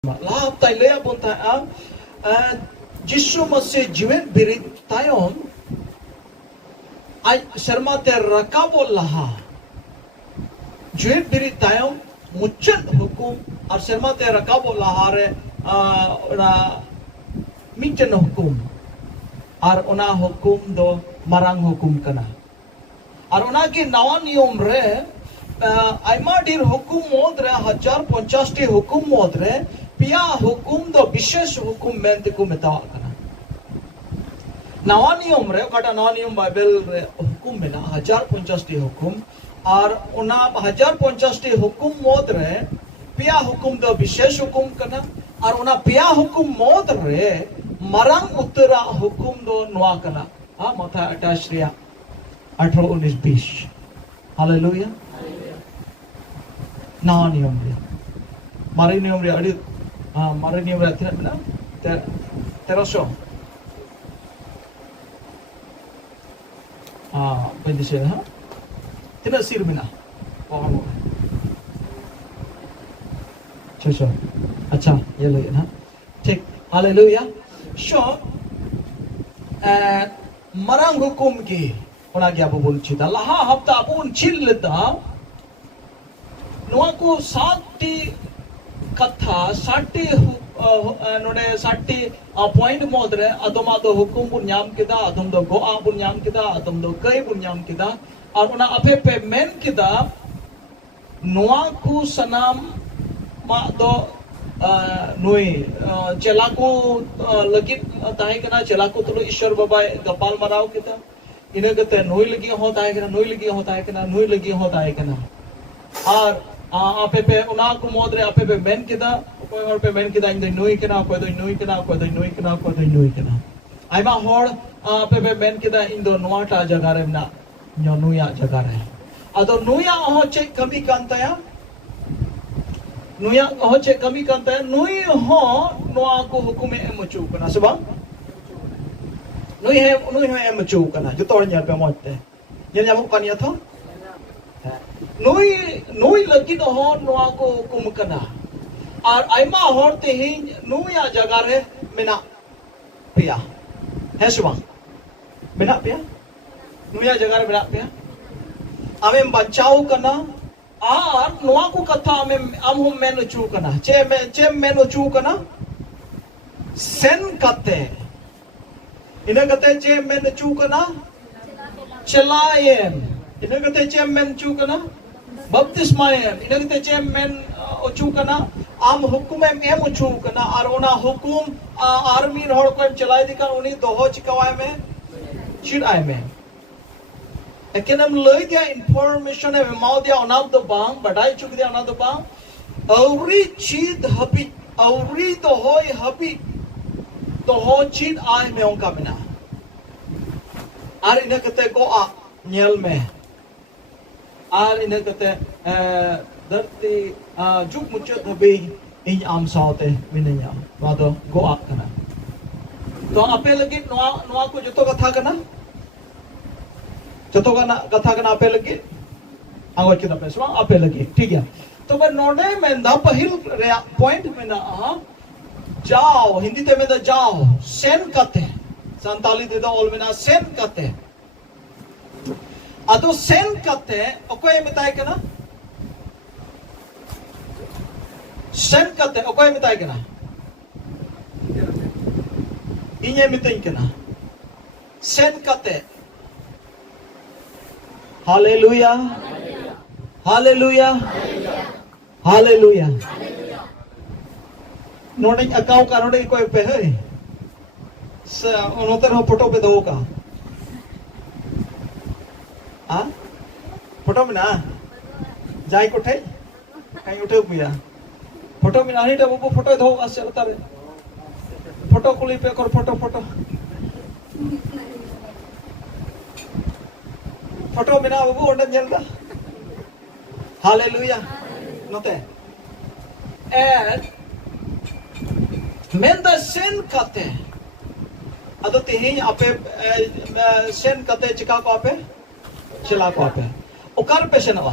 Lahap tayo leya punta ang Jisu masih jiwet birit tayon ay serma ter rakabol laha jiwet birit tayon mucet hukum ar serma ter rakabol laha re na micen hukum ar ona hukum do marang hukum kana ar ona ki nawa niyom re aima dir hukum mod re 1050 ti hukum mod re पिया हुकुम दो विशेष हुकुम मेंते को मेतावा कना नवा नियम रे काटा नवा नियम बाइबल रे हुकुम में ना 1050 टी हुकुम और उना 1050 टी हुकुम मोद रे पिया हुकुम दो विशेष हुकुम कना और उना पिया हुकुम मोद रे मरंग उत्तरा हुकुम दो नवा कना हाँ माथा अटैच रिया 18 19 20 हालेलुया नवा नियम रे मारे नियम रे अड़ी Mari ni berarti nak benar? Terosong. Apa sih ha? Tidak sir benar. Oh. Coba. अच्छा ये लो ना. ठीक. Haleluya. So, marang hukum ki. Orang क्या बोल चिता. लाहा हफ्ता अपन चिल लेता. नुआको 7 कथा 60 नोडे 60 पॉइंट मोदरे अदमा दो हुकुम बुन ᱧᱟᱢ किदा अदम दो गोआ बुन ᱧᱟᱢ किदा अदम दो कई बुन ᱧᱟᱢ किदा और उना अफे पे मेन किदा नोआ को सनाम मा दो नुई चला को लगित ताहे कना चला को तो ईश्वर बाबा गपाल मराव किदा इने कते नुई लगी हो ताहे कना नुई लगी हो ताहे कना नुई लगी हो ताहे कना और आपे पे उना को मोदरे आपे पे मेन किदा कोई और पे मेन किदा इन दे नुई कना कोई दो नुई कना कोई दो नुई कना कोई दो नुई कना आइमा होड़ आपे पे मेन किदा इन दो नोटा जगह रे ना न्यो नुया जगह रे अदो नुया हो चे कमी कांताया नुया हो चे कमी कांताया नुई हो नोआ को हुकुम एम चू कना सबा नुई है एम चू कना जो तोड़ न्याल पे मोते ये न्यामो कानिया था नुई लगी तो हो नोआ को हुकुम कना और आइमा होड़ ते ही नुया जगह रे मिना पिया है सुबह मिना पिया नुया जगह रे मिना पिया हमें बचाओ कना और नोआ को कथा हमें हम मेन चू कना चे मेन चू कना सेन कते इने कते चे मेन चू कना चलायम इने कते चे मेन चू कना बपतिस्मायम इने कते चे मेन चू कना आम हुकुम एम चू कना और उना हुकुम आर्मी रोड को चलाए दिका उनी दोहो चिकवाय में चिड़ाय में एकेनम लई दिया इंफॉर्मेशन है माउ दिया अनाब द बांग बडाई चुक दिया अनाब द बांग औरी चीज हबी औरी तो होय हबी तो हो चीज आय में उनका बिना आर इने कते को आ नेल में आर इने कते धरती जुग मुचत हबी इन आम सावते मिनया वादो गो आ कना तो आपे लगी नोआ को जतो कथा कना जतो कथा कना आपे लगी आगो किदा पे सवा आपे लगी ठीक है तो मैं नोडे में दा पहिल पॉइंट में ना जाओ हिंदी ते में दा जाओ सेन कते संताली दे दो ऑल में ना सेन कते अदो सेन कते ओकोय मिताय कना सेन कते ओकोय मिताय कना इने मितई कना सेन कते हालेलुया हालेलुया हालेलुया नोडे अकाउ का नोडे कोई पे है उनोतर हो फोटो पे दो का हां फोटो में ना जाई कोठे कहीं उठे पिया फोटो में नहीं तो वो फोटो दो आस चलता रे फोटो कुली पे कर फोटो में ना वो ओंडे चलता हालेलुया नोते एंड मेन द सेन कते अदो तेही आपे सेन कते चिका को आपे चला को आपे ओकार पे सेनवा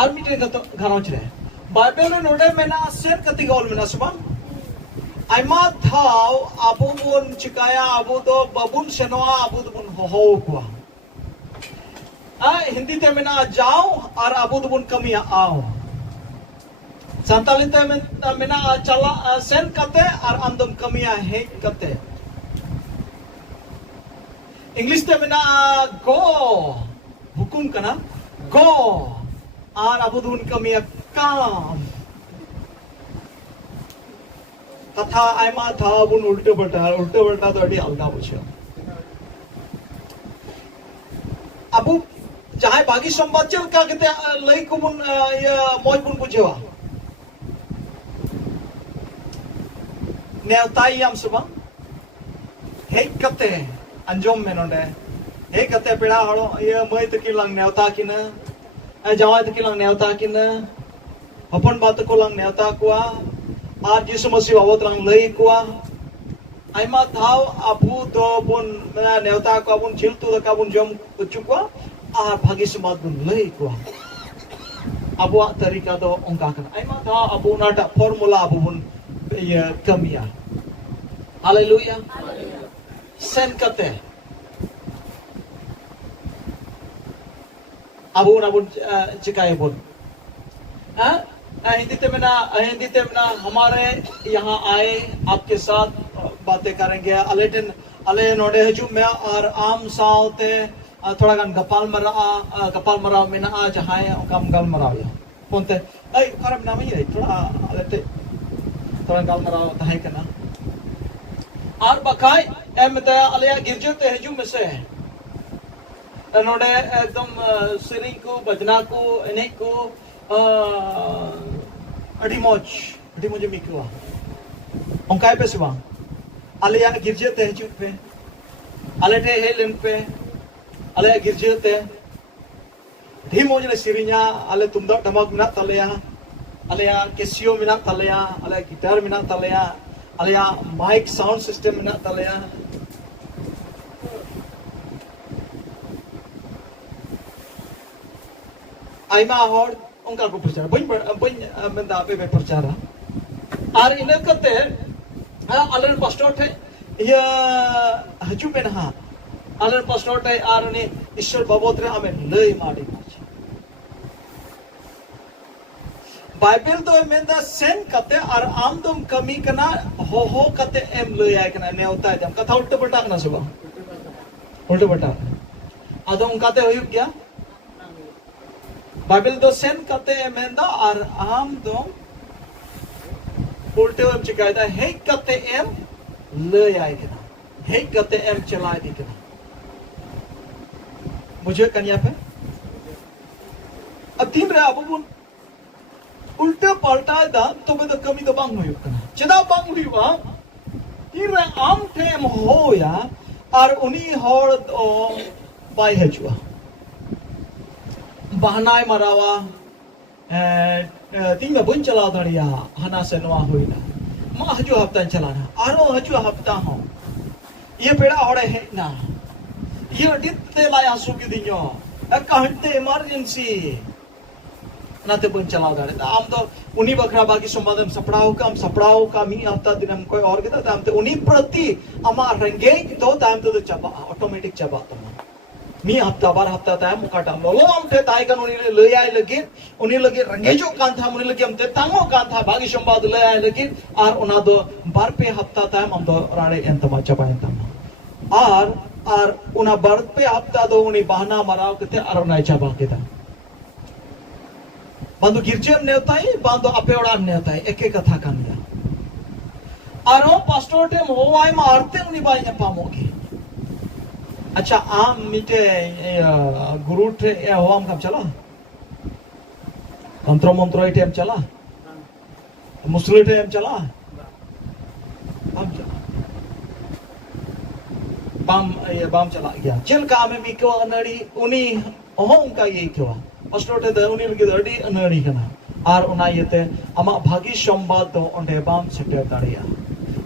आर मिटे घरोच रे बाइबल रे नोडे मेना सेन कति गोल मेना सबा आइमा थाव आबो बन चिकाया आबो दो बबुन सेनवा आबो दो बन हो कुआ हिंदी ते मेना जाओ और आबो दो बन कमिया आओ संताली ते मेना चला सेन कते और आमदम कमिया हे कते इंग्लिश ते मेना गो हुकुम कना गो और आबो दो बन कमिया काम कथा आइमा था बुन उल्टे बटा तो अड़ी अलगा बुझे अबु जहां बागी संवाद चल का कहते लई को बुन ये मौज बुन बुझेवा नेवताई हम सुबह हे कते अंजोम में नोडे हे कते पेड़ा हड़ो ये मई तकी लंग नेवता किन जवाई तकी लंग नेवता किन अपन बात को लंग नेवता कुआ आज जिस मसीह अवत लंग लई कुआ आइमा थाव अबु दो बुन मेना नेवता को बुन छिलतु का बुन जम चुकुआ आ भागी समाज बुन लई कुआ अबुआ तरीका दो उनका कना आइमा था अबु नाटा फॉर्मूला अबु बुन ये कमिया हालेलुया सेन कते अबु ना बुन चिकाए बुन हिंदी ते मेना हमारे यहाँ आए आपके साथ बातें करेंगे अले नोडे हजू में और आम सावते थोड़ा गन गपाल मरा मेना जहां कम गल मराव या पोंते ए करम ना में थोड़ा अलेटे थोड़ा गल मराव ताहे कना और बखाई एम ते अले गिरजे ते हजू में से नोडे एकदम सिरी को बजना को एने को अड़ी मौज मिकुआ onkai pe siwa ale ya girje te hiju pe ale te helen pe ale ya girje te ढी मौज ने सिरिnya ale tumdak damak minak taleya ale ya casio minak taleya ale gitar minak taleya ale ya mic sound system minak taleya aima hor उनका को प्रचार बन बंदा पे प्रचार और इन करते अलर पास्टर थे ये हजू में ना अलर पास्टर थे और ने ईश्वर बाबत रे हमें लई माडी बाइबल तो में दा सेन करते और आम तुम कमी कना हो करते एम लई आए कना ने होता है जब कथा उल्टे पलटा ना सुबह उल्टे पलटा आदो उनका ते होय क्या बाइबल दो सेन कते मेंदा और आम दो उल्टे एम चिकायदा हे कते एम ले आए कना हे कते एम चलाए दी कना मुझे कन्या पे अब तीन रे अबुन उल्टे पलटा दा तो बे तो कमी तो बांग होय कना चदा बांग हुईवा तीन रे आम थे एम होया और उनी होड़ दो बाय हजुआ बहनाय मरावा तीन में बन चला दड़िया हना से नवा हुईना मा हजू हफ्ता चलाना आरो हजू हफ्ता हो ये पेड़ा होड़े है ना ये डिते लाया सुकी दियो कहते इमरजेंसी नाते बन चला दड़े आम तो उनी बखरा बाकी संवादन सपड़ाओ का मी हफ्ता दिन हम कोई और के ताम ते उनी प्रति अमा रंगे तो ताम तो चबा ऑटोमेटिक चबा तो मी हफ्ता बार हफ्ता ताय मुकाटा लोलो हम थे ताय कन उनी ले आए उनी लगे रंगेजो कान था उनी लगे हम ते तांगो कान था बागी संवाद ले आए लेकिन और उना दो बार पे हफ्ता ताय हम तो राड़े एंतमा चबाय तमा और उना बार पे हफ्ता दो उनी बहाना मराव केते और उना चबा केता बांदो गिरजेम नेवताई बांदो अपे ओड़ाम नेवताई एके कथा कानिया आरो पास्टर टे होवाय मारते उनी बाय पामोगे अच्छा आम मिटे गुरु टे होम कब चला मंत्र टेम चला मुस्लिम टेम चला बाम चला गया चल का में मी को अनड़ी उनी होम का ये क्यों पास्टर टे उनी लगे अड़ी अनड़ी कना और उना येते अमा भागी संवाद दो ओंडे बाम सेटे दाड़िया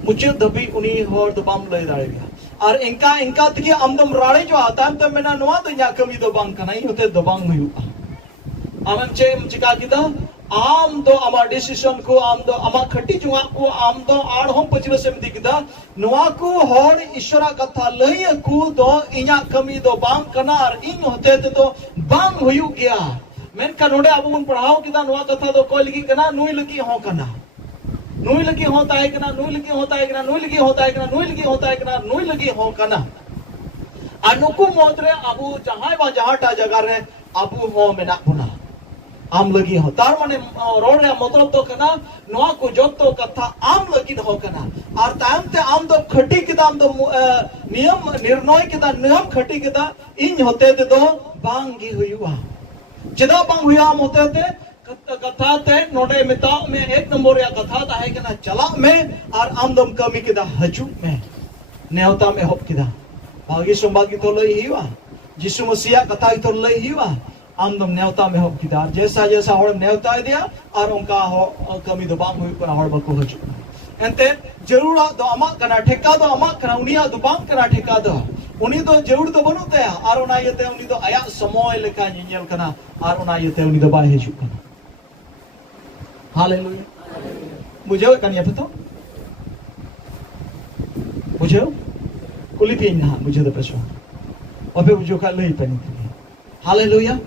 मुझे दबी उनी होर दो बाम लय दाड़िया और इनका तक आमदम राड़े जो आता है तो मेना नवा तो या कमी दो बांग कना होते दो बांग हुआ आम चे चिका किदा आम दो आमा डिसीजन को आम दो आमा खटी जुआ को आम दो आड़ हम पचरे से मिदी किदा नुआ को हर ईश्वरा कथा लई को दो इया कमी दो बांग कनार इन होते ते तो बांग हुयु गया मेन का नोडे अब उन पढ़ाओ किदा नुआ कथा दो कोई लगी कना नुई लगी हो कना नुई लगी होता है कना नुई लगी होता है कना नुई लगी होता है कना नुई लगी होता है कना नुई लगी हो कना अनुकु मोदरे अबु जहां बा जहाटा जगह रे अबु हो मेना बुना आम लगी हो तार माने रोड रे मतलब तो कना नोआ को जोतो कथा आम लगी हो कना और ताम ते आम दो खटी किदा आम दो नियम निर्णय किदा नियम खटी किदा इन होते ते दो बांगी हुआ चेदा बांग हुआ आम होते ते कथा ते नोडे मिता में एक नंबर या कथा ता है कना चला में और आम दम कमी किदा हजू में नेवता में होप किदा बागी संबागी तो लई हिवा यीशु मसीह कथा तो लई हिवा आमदम नेवता में हो किदार जैसा जैसा हड़ नेवता दिया और उनका हो कमी दो बांग हुई पर हड़ बको हजू एंते जरूर दो अमा कना ठेका दो अमा कना उनिया दो बांग कना ठेका दो उनी दो जरूर दो बनु तया और उना यते उनी दो आया समय लेका नियल कना और उना यते उनी दो बाय हजू कना हालेलुया बुझो कनिया पतो बुझो कुली पिन ना बुझो दो प्रश्न अबे बुझो का लई पनी हालेलुया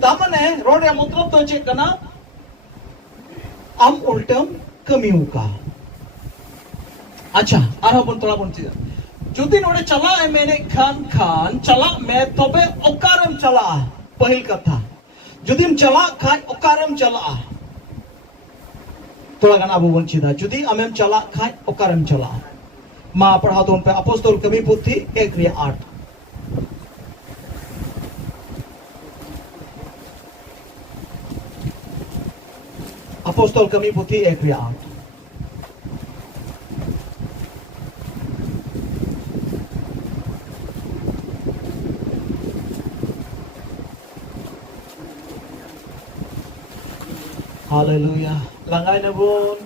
तामने रोडे मतलब तो चेक कना आम उल्टम कमी का अच्छा आरो बन तोला बन चिदा जुदी नोडे चला है मैंने खान चला मैं तबे ओकारम चला पहिल कथा जुदीम चला खान ओकारम चला तोला गाना अबु बन चिदा जुदी आमेम चला खान ओकारम चला मा पढ़ा तो पे अपोस्तल कमी पुथी 1:8 Apostol kami puti 1:8 Haleluya langai na bun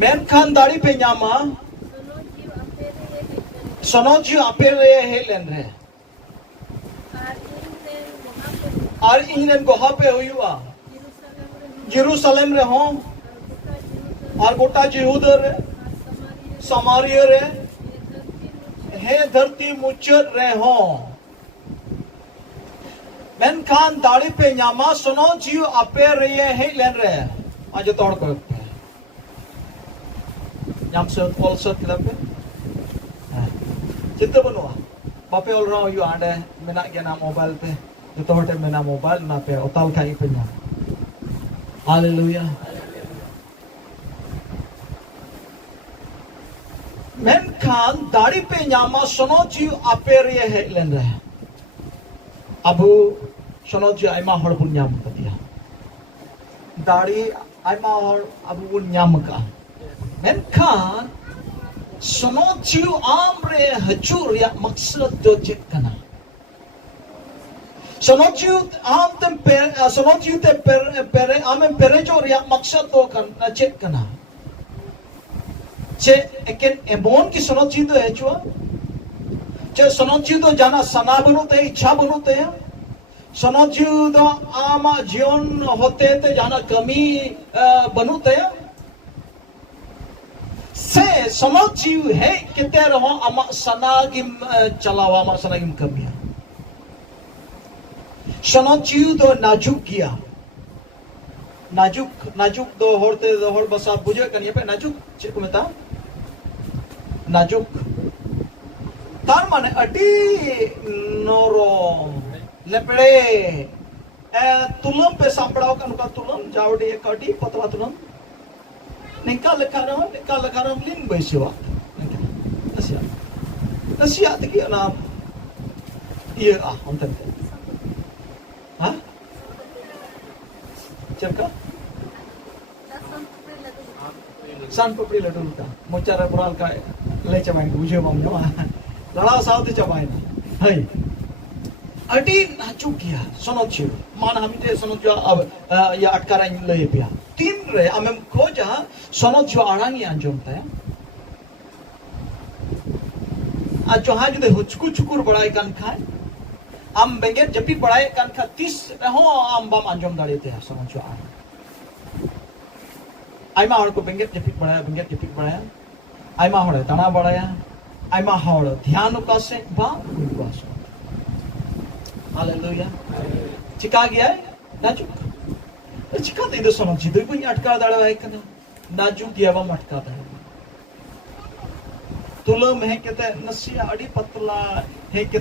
Menkhan dari pe nyama sonoji apere helen re और इन्हें वहां पे हुआ यरूशलेम रे हो और गोटा यहूदा रे समारिया रे हे धरती मुचर रे हो मेनखान दाड़ी पे न्यामा सुनो जीव आपे रे हे लेन रे आज तोड़ को न्याम से ऑल से किलापे चित्त बनवा बापे ऑल रहा यू आंडे मेना के ना मोबाइल पे तो हटे मेना मोबाइल ना पे उताल खाई पे ना हालेलुया मेनखान दाड़ी पे न्यामा सुनो जीव आपे रे हे लेन रे अबु सुनो जीव आइमा हड़ बुन न्याम का दिया दाड़ी आइमा हड़ अबु बुन न्याम का मेनखान सुनो जीव आम रे हजूर या मकसद जो चेक करना Sonojiu am temper sonojiu temper pere am perejo ria maksad to kan chet kana che eken emon ki sonojiu to hechua che sonojiu to jana sana banute ichha banute sonojiu to ama jion hote te jana kami banute se sonojiu he kete raho ama sanagim chalawa ama sanagim kami सोनोजिउ दो नाजुक किया नाजुक दो होरते दो होर बसा बुझे कनिए पे नाजुक चेक को मता नाजुक तार माने अटी नोरो लेपड़े तुलम पे सांपड़ाओ का तुलम जावड़ी एक अटी पतला तुलम निकाल लगा लिंग बैसेवा नसिया देखिए ना ये हम तक हाँ चरका सान पपड़ी लड्डू का मोचारा पुराल का ले चबाएंगे बुझे बम जो लड़ाओ साउथ चबाएंगे है अटी नाचू किया सोनोचियो मान हमिते सोनोचियो अब या अटकारा ले पिया तीन रे हमें खोजा सोनोचियो आड़ांगी अंजोमता है आज जो हाँ जो दे हुचकु चुकुर बड़ाई कान खाए am benget japit barai kan khatis ho am bam anjom dare te samcho a aima hor ko benget japit barai aima hor dana baraya aima hor dhyan ukase ba ukase hallelujah chika gaya najuk chika te do sono jidoi ko atka dara hai kana najuk dia ba atka dara तुलम है कहते नसिया अड़ी पतला है कहते